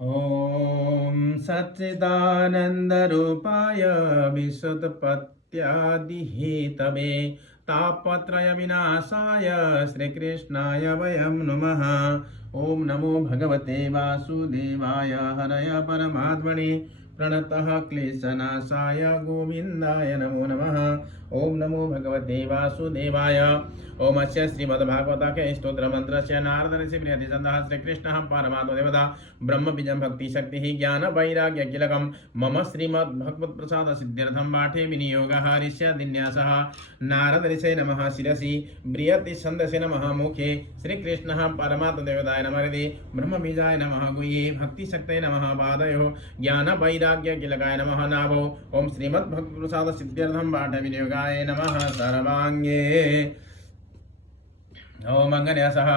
ॐ सच्चिदानन्दरूपाय विशुद्धपत्यादिहेतवे तापत्रयविनाशाय श्रीकृष्णाय वयं नमः। ॐ नमो भगवते वासुदेवाय हरय परमात्मने प्रणतः क्लेशनाशाय गोविन्दाय नमो नमः। ओम नमो भगवते वासुदेवाय। ओम अस्य श्रीमद्भागवतके स्तोत्रमन्त्रस्य नारदस्य प्रियतिसन्दः श्रीकृष्णः परमात्मदेवता ब्रह्मबीजं भक्तिशक्तिः ज्ञानवैराग्यकीलकं मम श्रीमद्भगवत्प्रसादसिद्ध्यर्थं पाठे विनियोगः ऋष्यादिन्यासः। नारदऋषये नमः शिरसि प्रियतिसन्दसे नमः मुखे श्रीकृष्णः परमात्मदेवताय नमः हृदि ब्रह्मबीजाय नमः गुह्ये भक्तिशक्तये नमः पादयोः ज्ञानवैराग्यकीलकाय नमः नाभौ। ओम श्रीमद्भगवत्प्रसादसिद्ध्यर्थं पाठे विनियोगः नमः सर्वांगे। ओम अंगन्यासः।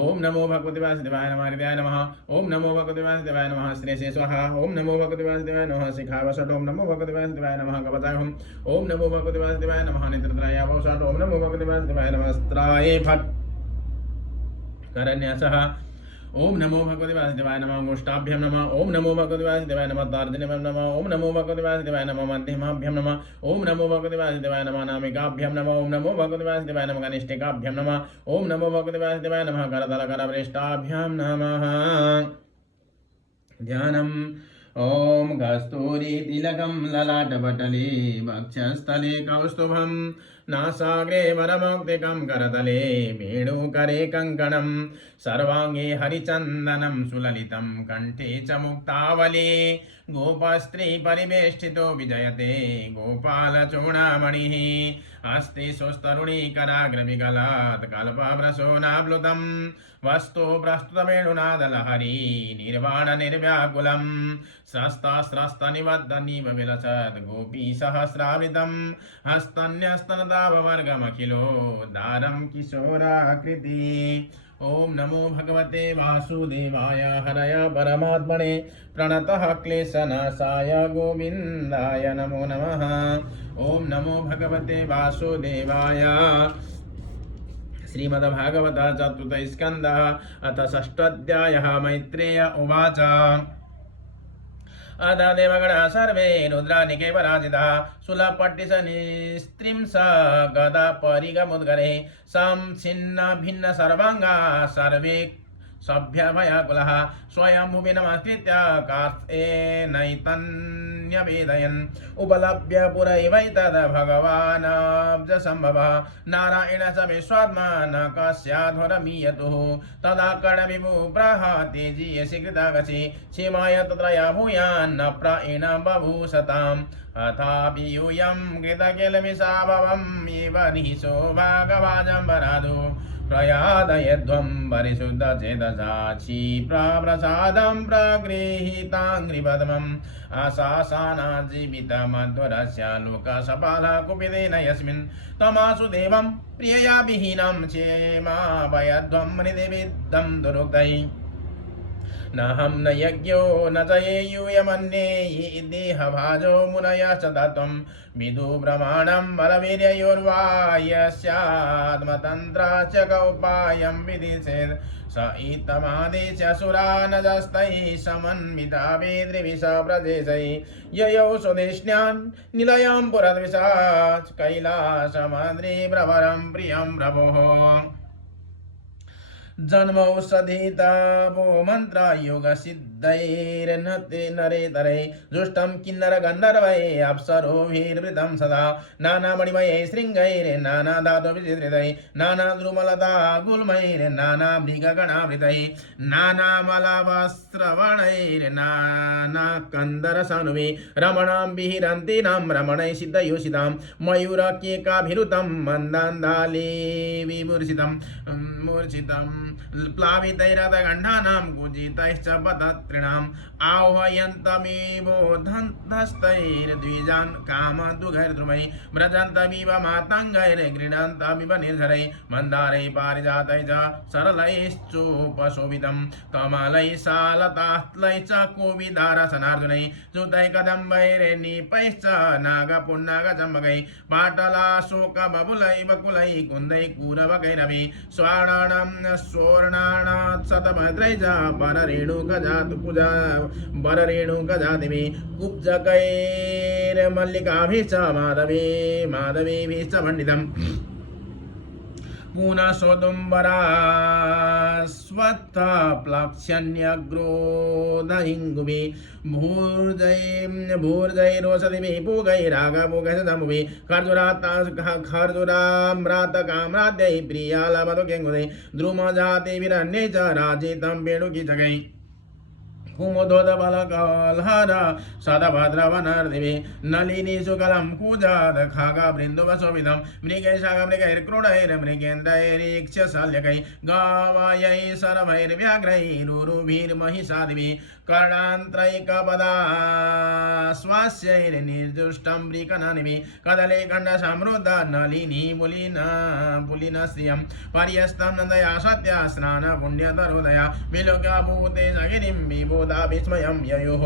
ओम नमो भगवते वासुदेवाय नमः हृदयाय नमः। ओम नमो भगवते वासुदेवाय नमः श्रेयसे स्वाहा। ओम नमो भगवते वासुदेवाय नमः शिखावषट्। ओम नमो भगवते वासुदेवाय नमः कवचाय। ओम नमो भगवते वासुदेवाय नमः नेत्रत्रयाय वषट्। ओम नमो भगवते वासुदेवाय नमः अस्त्राय फट् करन्यासः। ओम नमो भगवते वासुदेवाय नमः गोष्ठाभ्यां नमः। ओम नमो भगवते वासुदेवाय नमः तर्जनीभ्यां नमः। ओम नमो भगवते वासुदेवाय नमः मध्यमाभ्यां नमः। ओम नमो भगवते वासुदेवाय नमः नामिकाभ्यां नमः। ओम नमो भगवते वासुदेवाय नमः कनिष्ठिकाभ्यां नमः। ओम नमो भगवते वासुदेवाय नमः करतलकरवृष्टाभ्यां नमः। ध्यानम्। ओम कस्तूरी तिलकं ललाटपटले वक्षस्थले कौस्तुभं नासाग्रे वरमौक्तिकं करतले वेणुकरे कङ्कणं सर्वाङ्गे हरिचन्दनं सुललितं कण्ठे च मुक्तावली गोपस्त्री परिवेष्टितो विजयते गोपालचूडामणिः हस्ते सुस्तरुणीकराग्रविगलात् कल्पवृषोनाप्लुतं वस्तु प्रस्तुतवेणुनादलहरी निर्वाणनिर्व्याकुलं स्रस्तनिबद्धनिव विलसत् गोपीसहस्रावृतं हस्तन्यस्तनदाववर्गमखिलो दारं किशोराकृति। ओम नमो भगवते वासुदेवाय हरय परमात्मने प्रणतः क्लेशनाशाय गोविन्दाय नमो नमः। ओम नमो भगवते वासुदेवाय। श्रीमद्भागवत चतुर्थ स्कंदः अथ षष्ठाध्यायः। मैत्रेय उवाच अदा देवगणा सर्वे रुद्रानिके पराजिताः शूलपट्टिशनिस्त्रिं स गदा परिगमुद्गरे संच्छिन्न भिन्न सर्वाङ्गा सर्वे सभ्यभयाकुलः स्वयंभुवि नमस्कृत्य कार्त्स्येनैतन्यवेदयन् उपलभ्य पुरैवैतद् भगवानाब्जसम्भवः नारायण स विश्वात्मा न कस्याध्वरमीयतुः तदा कर्णविभुप्रः तेजीयसि कृतागसि क्षेमाय तत्रया भूयान्न प्रायेण बभूषताम् अथापि यूयं कृतकिलमिषाभवम् इव निहिषो भागवाजम्बराधो प्रयादयध्वं परिशुद्धचेतसा क्षिप्रसादं प्रगृहीताङ्घ्रिपद्मम् आशासानाजीवितमध्वरस्य लोकसपालः कुपितेन यस्मिन् तमासु देवं प्रियया विहीनं क्षेमाभयध्वं हृदिविद्धं दुरुक्तैः नहं न यज्ञो न च येयूयमन्ये ये देहभाजो मुनयः च तत्त्वं विदु प्रमाणं बलवीर्ययोर्वा यस्यात्मतन्त्राच्च कौपायं विदिशेत् स इत्थमादेश्य सुरानजस्तैः समन्विता वेद्रिभिः प्रदेशैः ययौ स्वदेश्न्यान् निलयं पुरद्विषा कैलासमद्रि प्रवरं प्रियं प्रभोः जन्मौषधितापो मन्त्रयोगसिद्धैर्नते नरेतरे जुष्टं किन्नरगन्धर्वैः अप्सरोभिर्वृतं सदा नानामणिमयैः शृङ्गैर्नानाधातुविचित्रितैः नानाद्रुमलता गुल्मैर्नानामृगगणावृतैः नानामलावस्त्रवणैर्नानाकन्दरसानुभिः रमणां विहरन्तीनां रमणैः सिद्धयोषितां मयूरकेकाभिरुतं मन्दान्दाली विभूषितं मूर्छितं प्लावितैरथगण्डानां कुजितैश्च पतत्रिणाम् आह्वयन्तमिवोधन्तस्तैर्द्विजान् कामदुघैर्ध्रुवैः व्रजन्तमिव मातङ्गैर्गृह्णन्तमिव निर्झरैः मन्दारैः पारिजातैः च सरलैश्चोपशोभितं कमलैः सालतात्लैः च कोविदारसनार्जुनैः च्युतैः कदम्बैर्निपैश्च नागपुन्नागचम्बकैः पाटलाशोकबबुलैः बकुलैः कुन्दैः कूरवकैरपि स्वर्णानां शतभद्रैः च पररेणुकजातु कुजा वररेणु गजादिवि कुब्जकैर्मल्लिकाभिश्च माधवी माधवीभिश्च मण्डितम् पुनः सोदुम्बरा स्वत्थप्लक्ष्यन्यग्रोदहिङ्गुभि भूर्जैरोषधिभिः पूगैरागपूगैस्तम्भुभिः खर्जुराम्रातकाम्राद्यैः प्रियालमधुकेङ्गुदैः द्रुमजातिभिरन्यै च राजितं वेणुकीचकैः कुमुदोदबलकलहर सदभद्रवनर्दिभिः नलिनी शुकलं कूजाद खागबृन्दुवशोभितं मृगैशागमृगैर्क्रोडैर्मृगेन्द्रैरीक्ष्यशल्यकैः गावयैः शरभैर्व्याघ्रैरुरुभिर्महिषादिभिः कर्णान्त्रैकपदा स्वास्यैर्निर्जुष्टं वृकननिभिः कदले खण्डसमृद्ध नलिनी पुलिनश्रियं पर्यस्तं नन्दया सत्या स्नानपुण्यतरोदया विलोक्यभूते सगिरिं विबोधा विस्मयं ययुः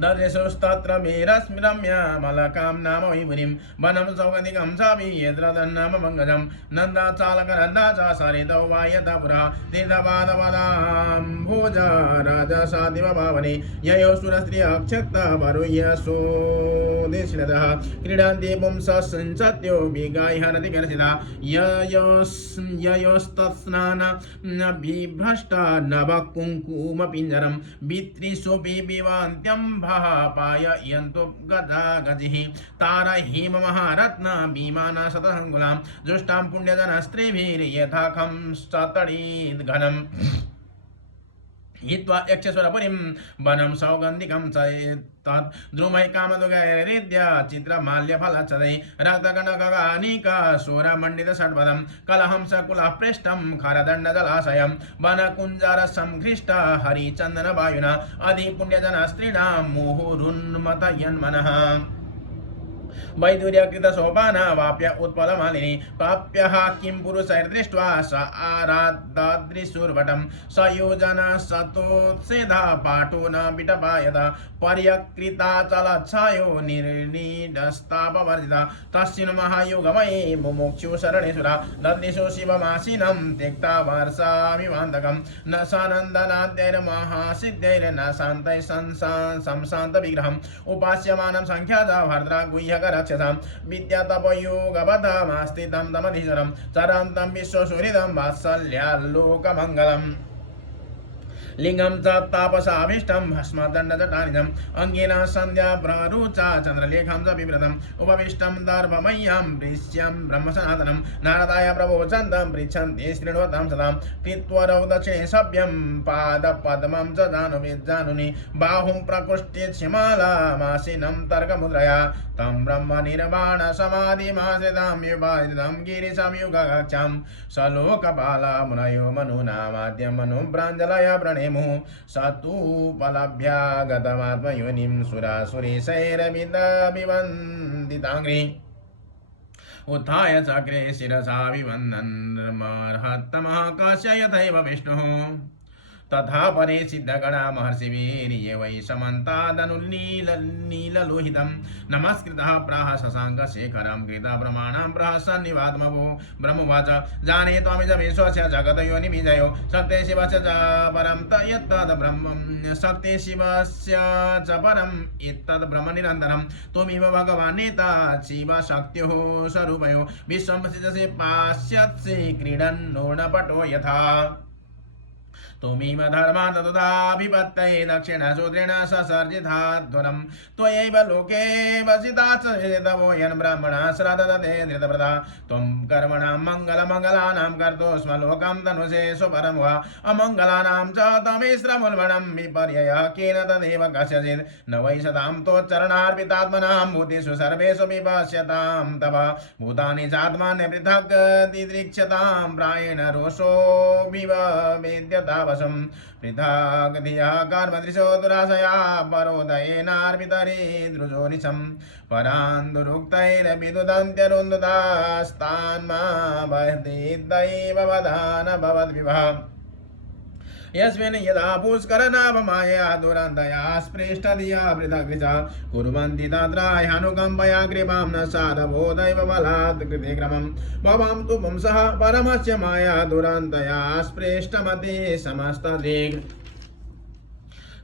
ददृशुस्तत्र मेरस्मिरम्य मलकां नाम विमुनिं वनं सौगन्धिकं चापि यद्रदन्नाम मङ्गजं नन्दाचालकनन्दा च सरितौ वायतपुरा तीर्थपादपदाम्भोज राजसादिव भावने ययो सुरस्त्रिय अक्षत्त वरुयसोदिष्णतः क्रीडन्ति पुंसस्सञ्चत्यो विगायहरति गर्जिता ययोस्तत्स्नान बिभ्रष्टा नवकुङ्कुमपिञ्जरं भित्रिषोऽपि विवान्त्यं पाययन्तु गदा गजिः तार हिम महारत्न विमाना शतसङ्कुलां जुष्टां पुण्यजनस्त्रीभिर्यथाखं सतडीद्घनम् हित्वा यक्षस्वरपुरीं वनं सौगन्धिकं च तत् द्रुमै कामदुगैर्हृद्य चित्रमाल्यफलच्छदैः रक्तकणकगानिकशूरमण्डितषड्पदं कलहंसकुलः पृष्ठं खरदण्डजलाशयं वनकुञ्जरसंघृष्ट हरिचन्दनवायुना अधिपुण्यजनस्त्रीणां मुहुरुन्मतयन्मनः वैदुर्यकृतशोभाना वाप्य उत्पलमालिनी प्राप्यः किं पुरुषैर्दृष्ट्वा स आराद्दृशुर्वटं सयोजन सतोत्सेधा पाठो न विटपायत पर्यकृताचलच्छायो निर्निडस्तापवर्जिता तस्मिन् महायुगमये मुमुक्षु शरणेश्वरा ददृशो शिवमासीनं त्यक्ता वर्षामिवान्तकं न सानन्दनाद्यैर्महासिद्धैर्न शान्तैः संशान्तविग्रहम् उपास्यमानं संख्याता भर्द्रा गुह्यकरक्षसां विद्यातपयोगबद्धमास्थितं तमधीश्वरं चरन्तं विश्वसुहृदं वात्सल्याल्लोकमङ्गलम् लिंगं च तापसाभीष्टं भस्मदण्डजटानिजम् अङ्गेन सन्ध्या प्ररुचा चन्द्रलेखं च बिभ्रतम् उपविष्टं दर्भमय्यां दृश्यं ब्रह्मसनातनं नारदाय प्रवोचन्तं पृच्छन्ति शृण्वतां सदां कृत्वरौ दक्षिणे सभ्यं पादपद्मं च जानुनि बाहुं प्रकृष्टे क्षमालामासीनं तर्कमुद्रया तं ब्रह्मनिर्वाण समाधिमाश्रितां युवादितं गिरिसंयुगगच्छां सलोकपाला मुनयो मनुनामाद्यं मनुप्राञ्जलया प्रणेमु स तु पलभ्यागतमात्मयोनिं सुरासुरेशैरविवन्दिताङ्घ्रि उत्थाय चक्रे शिरसा विवन्दन्मर्हत्तमः कस्य यथैव विष्णुः तथा परे सिद्धगणा महर्षिभिर्ये वै समन्तादनुनीललोहितं नमस्कृतः प्राह शशाङ्कशेखरं कृतप्रमाणां प्रहसन्निवात्मभो ब्रह्मवाच जाने त्वमिदमेश्वस्य जगदयोनिविजयो शक्ते शिवस्य च परं यत्तद् ब्रह्मं शक्ते शिवस्य च परं एतद् ब्रह्मनिरन्तरं त्वमिव भगवानेता शिवशक्त्योः स्वरूपयो विश्वं सिजसे पाश्यत्सि क्रीडन्नूर्णपटो यथा त्वमेव धर्मान्ततुधाभिपत्तये दक्षिणशूद्रेण ससर्जिताध्वरं त्वयैव लोके वसिता च वेदवो यन् ब्राह्मणाः श्रद्धते धृतव्रता त्वं कर्मणां मङ्गलमङ्गलानां कर्तोस्म लोकं तनुषे सुपरं वा अमङ्गलानां च तमिश्रमुल्बणं विपर्ययः केन तदेव कस्यचित् न वै सतां त्वच्चरणार्पितात्मनां भूतेषु सर्वेषु विपश्यतां तव भूतानि चात्मान्य पृथक् दिदृक्ष्यतां प्रायेण रोषोऽभिव वेद्यता पृथक् धिया कर्मदृशो दुराशया परोदयेनार्पितरीदृशोनिशं परान्दुरुक्तैरभिदुदन्त्यरुन्धुतास्तान्मा वहतीदैव भवद्विवाह यस्मिन् यदा पुष्करनाभमाया दुरन्तया स्पृष्टधिया पृथग्रिचा कुर्वन्ति तत्राह्यनुकम्पया कृपां न साधवो दैवबलात् कृते क्रमं भवां तु पुंसः परमस्य माया दुरन्तया स्पृष्टमति समस्तदिक्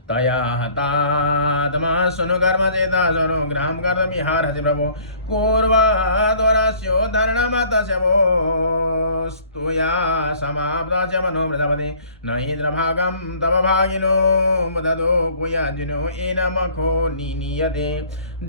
तया हतात्मा सुनु कर्म चेता सुनु ग्रहं कर्तमिहार्हसि प्रभो पूर्वादोरस्योद्धरणमतस्य वो स्तुया समाप्तस्य मनो प्रजापति न इन्द्रभागं तव भागिनो मुदतो पुयाजिनो एनमखो निनीयते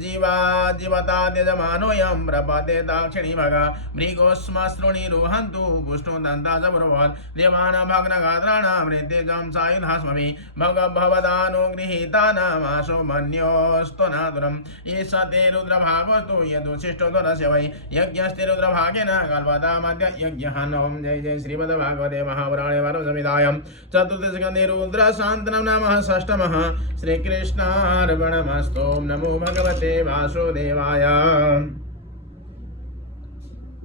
जीवा जीवता त्यजमानोऽयं प्रपदे दाक्षिणी भगा मृगोस्मश्रुणि रोहन्तु पुष्णो दन्ता च पुरोवत् देवानां भग्नगात्राणां हृद्यजं सायुधास्मभि भगवदानो गृहीतानामाशो मन्योऽस्तु नातुरम् ईश ते रुद्रभागोऽस्तु यदुशिष्टो तुरस्य वै यज्ञस्ते रुद्रभागेन कल्पतामद्य यज्ञः नवं जय जय श्रीमद्भागवते महापुराणे परमसंहितायां चतुर्थस्कन्धे रुद्रशान्तनं नमः षष्ठमः श्रीकृष्णार्पणमस्तु नमो भगवते वासुदेवाय।